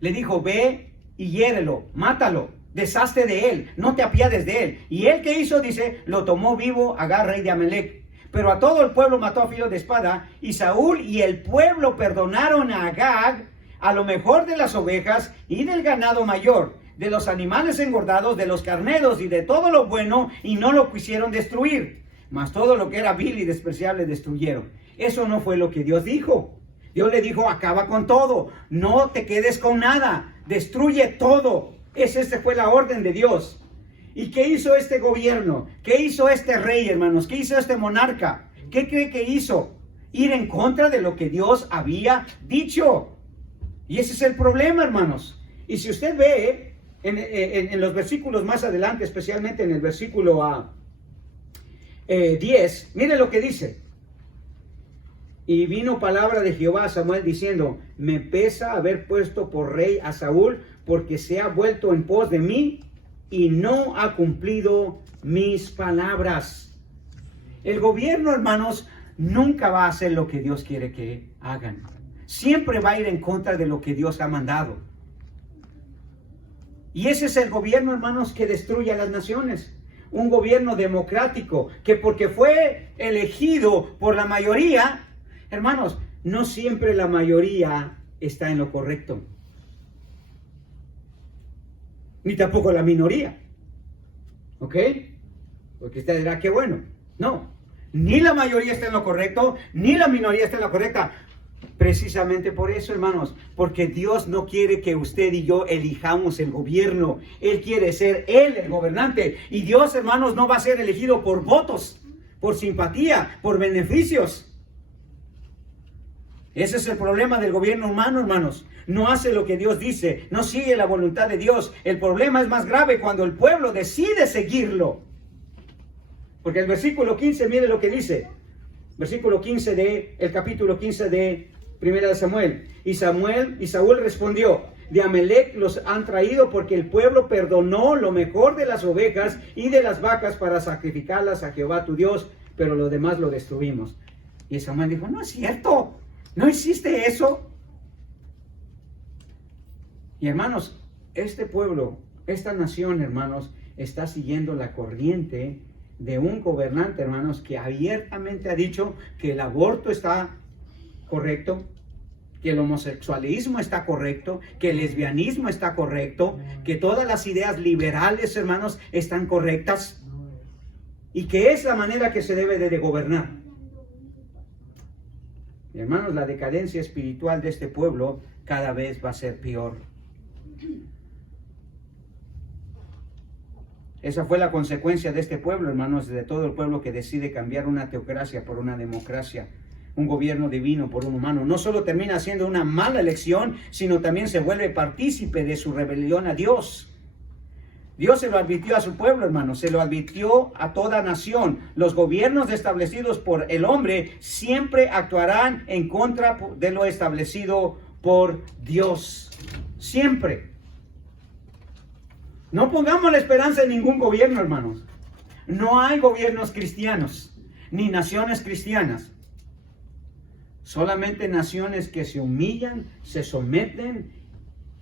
Le dijo, ve y hiérelo, mátalo, deshazte de él, no te apiades de él. Y él que hizo, dice, lo tomó vivo Agag, rey de Amalec. Pero a todo el pueblo mató a filo de espada. Y Saúl y el pueblo perdonaron a Agag a lo mejor de las ovejas y del ganado mayor, de los animales engordados, de los carneros y de todo lo bueno, y no lo quisieron destruir. Mas todo lo que era vil y despreciable destruyeron. Eso no fue lo que Dios dijo. Dios le dijo, acaba con todo, no te quedes con nada, destruye todo. Esa fue la orden de Dios. ¿Y qué hizo este gobierno? ¿Qué hizo este rey, hermanos? ¿Qué hizo este monarca? ¿Qué cree que hizo? Ir en contra de lo que Dios había dicho. Y ese es el problema, hermanos. Y si usted ve en los versículos más adelante, especialmente en el versículo 10, mire lo que dice. Y vino palabra de Jehová a Samuel diciendo, me pesa haber puesto por rey a Saúl, porque se ha vuelto en pos de mí y no ha cumplido mis palabras. El gobierno, hermanos, nunca va a hacer lo que Dios quiere que hagan. Siempre va a ir en contra de lo que Dios ha mandado. Y ese es el gobierno, hermanos, que destruye a las naciones. Un gobierno democrático que porque fue elegido por la mayoría, hermanos, no siempre la mayoría está en lo correcto. Ni tampoco la minoría. ¿Ok? Porque usted dirá, qué bueno. No, ni la mayoría está en lo correcto, ni la minoría está en lo correcta. Precisamente por eso, hermanos, porque Dios no quiere que usted y yo elijamos el gobierno. Él quiere ser Él el gobernante. Y Dios, hermanos, no va a ser elegido por votos, por simpatía, por beneficios. Ese es el problema del gobierno humano, hermanos. No hace lo que Dios dice, no sigue la voluntad de Dios. El problema es más grave cuando el pueblo decide seguirlo. Porque el versículo 15, mire lo que dice. Versículo 15 el capítulo 15 de Primera de Samuel. Y Saúl respondió, de Amalec los han traído porque el pueblo perdonó lo mejor de las ovejas y de las vacas para sacrificarlas a Jehová tu Dios, pero lo demás lo destruimos. Y Samuel dijo, no es cierto, no hiciste eso. Y hermanos, este pueblo, esta nación, hermanos, está siguiendo la corriente de un gobernante, hermanos, que abiertamente ha dicho que el aborto está correcto, que el homosexualismo está correcto, que el lesbianismo está correcto, que todas las ideas liberales, hermanos, están correctas, y que es la manera que se debe de gobernar. Y hermanos, la decadencia espiritual de este pueblo cada vez va a ser peor. Esa fue la consecuencia de este pueblo, hermanos, de todo el pueblo que decide cambiar una teocracia por una democracia, un gobierno divino por un humano. No solo termina siendo una mala elección, sino también se vuelve partícipe de su rebelión a Dios. Dios se lo advirtió a su pueblo, hermanos, se lo advirtió a toda nación. Los gobiernos establecidos por el hombre siempre actuarán en contra de lo establecido por Dios. Siempre. No pongamos la esperanza en ningún gobierno, hermanos. No hay gobiernos cristianos, ni naciones cristianas. Solamente naciones que se humillan, se someten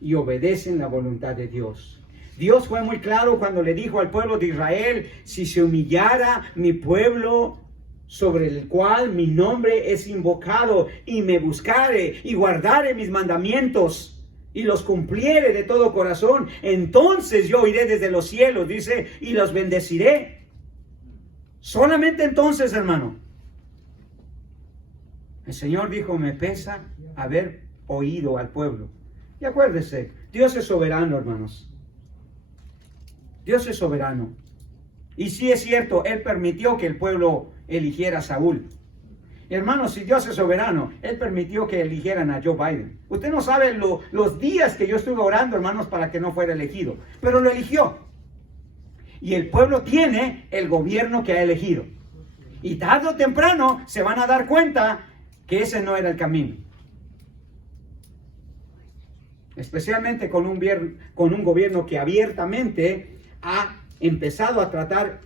y obedecen la voluntad de Dios. Dios fue muy claro cuando le dijo al pueblo de Israel, si se humillara mi pueblo sobre el cual mi nombre es invocado, y me buscare y guardare mis mandamientos, y los cumpliere de todo corazón, entonces yo iré desde los cielos, dice, y los bendeciré. Solamente entonces, hermano. El Señor dijo, me pesa haber oído al pueblo. Y acuérdese, Dios es soberano, hermanos. Dios es soberano. Y sí es cierto, Él permitió que el pueblo eligiera a Saúl. Hermanos, si Dios es soberano, Él permitió que eligieran a Joe Biden. Usted no sabe los días que yo estuve orando, hermanos, para que no fuera elegido. Pero lo eligió. Y el pueblo tiene el gobierno que ha elegido. Y tarde o temprano se van a dar cuenta que ese no era el camino. Especialmente con un gobierno que abiertamente ha empezado a tratar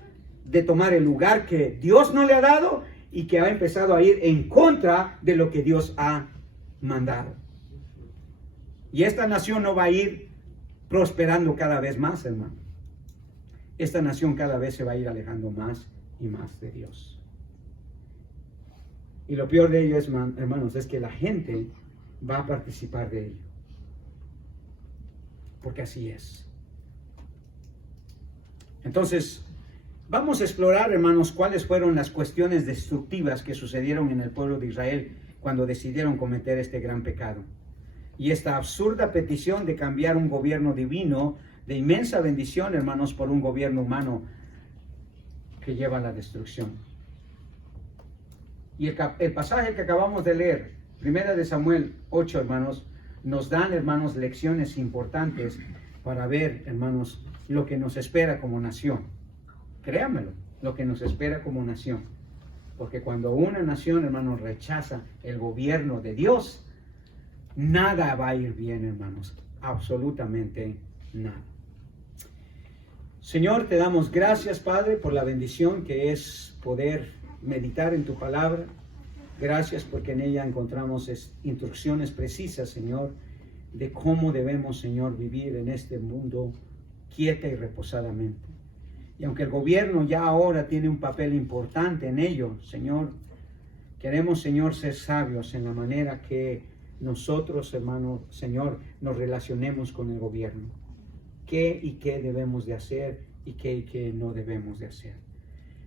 de tomar el lugar que Dios no le ha dado y que ha empezado a ir en contra de lo que Dios ha mandado. Y esta nación no va a ir prosperando cada vez más, hermano. Esta nación cada vez se va a ir alejando más y más de Dios. Y lo peor de ello es, hermanos, es que la gente va a participar de ello. Porque así es. Entonces, vamos a explorar, hermanos, cuáles fueron las cuestiones destructivas que sucedieron en el pueblo de Israel cuando decidieron cometer este gran pecado. Y esta absurda petición de cambiar un gobierno divino de inmensa bendición, hermanos, por un gobierno humano que lleva a la destrucción. Y el pasaje que acabamos de leer, 1 de Samuel 8, hermanos, nos dan, hermanos, lecciones importantes para ver, hermanos, lo que nos espera como nación. Créanmelo, lo que nos espera como nación. Porque cuando una nación, hermanos, rechaza el gobierno de Dios, nada va a ir bien, hermanos. Absolutamente nada. Señor, te damos gracias, Padre, por la bendición que es poder meditar en tu palabra. Gracias porque en ella encontramos instrucciones precisas, Señor, de cómo debemos, Señor, vivir en este mundo quieta y reposadamente. Y aunque el gobierno ya ahora tiene un papel importante en ello, Señor, queremos, Señor, ser sabios en la manera que nosotros, hermano, Señor, nos relacionemos con el gobierno. ¿Qué y qué debemos de hacer y qué no debemos de hacer?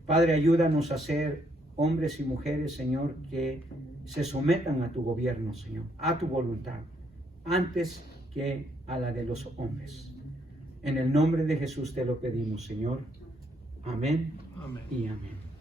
Padre, ayúdanos a ser hombres y mujeres, Señor, que se sometan a tu gobierno, Señor, a tu voluntad, antes que a la de los hombres. En el nombre de Jesús te lo pedimos, Señor. Amén, amén y amén.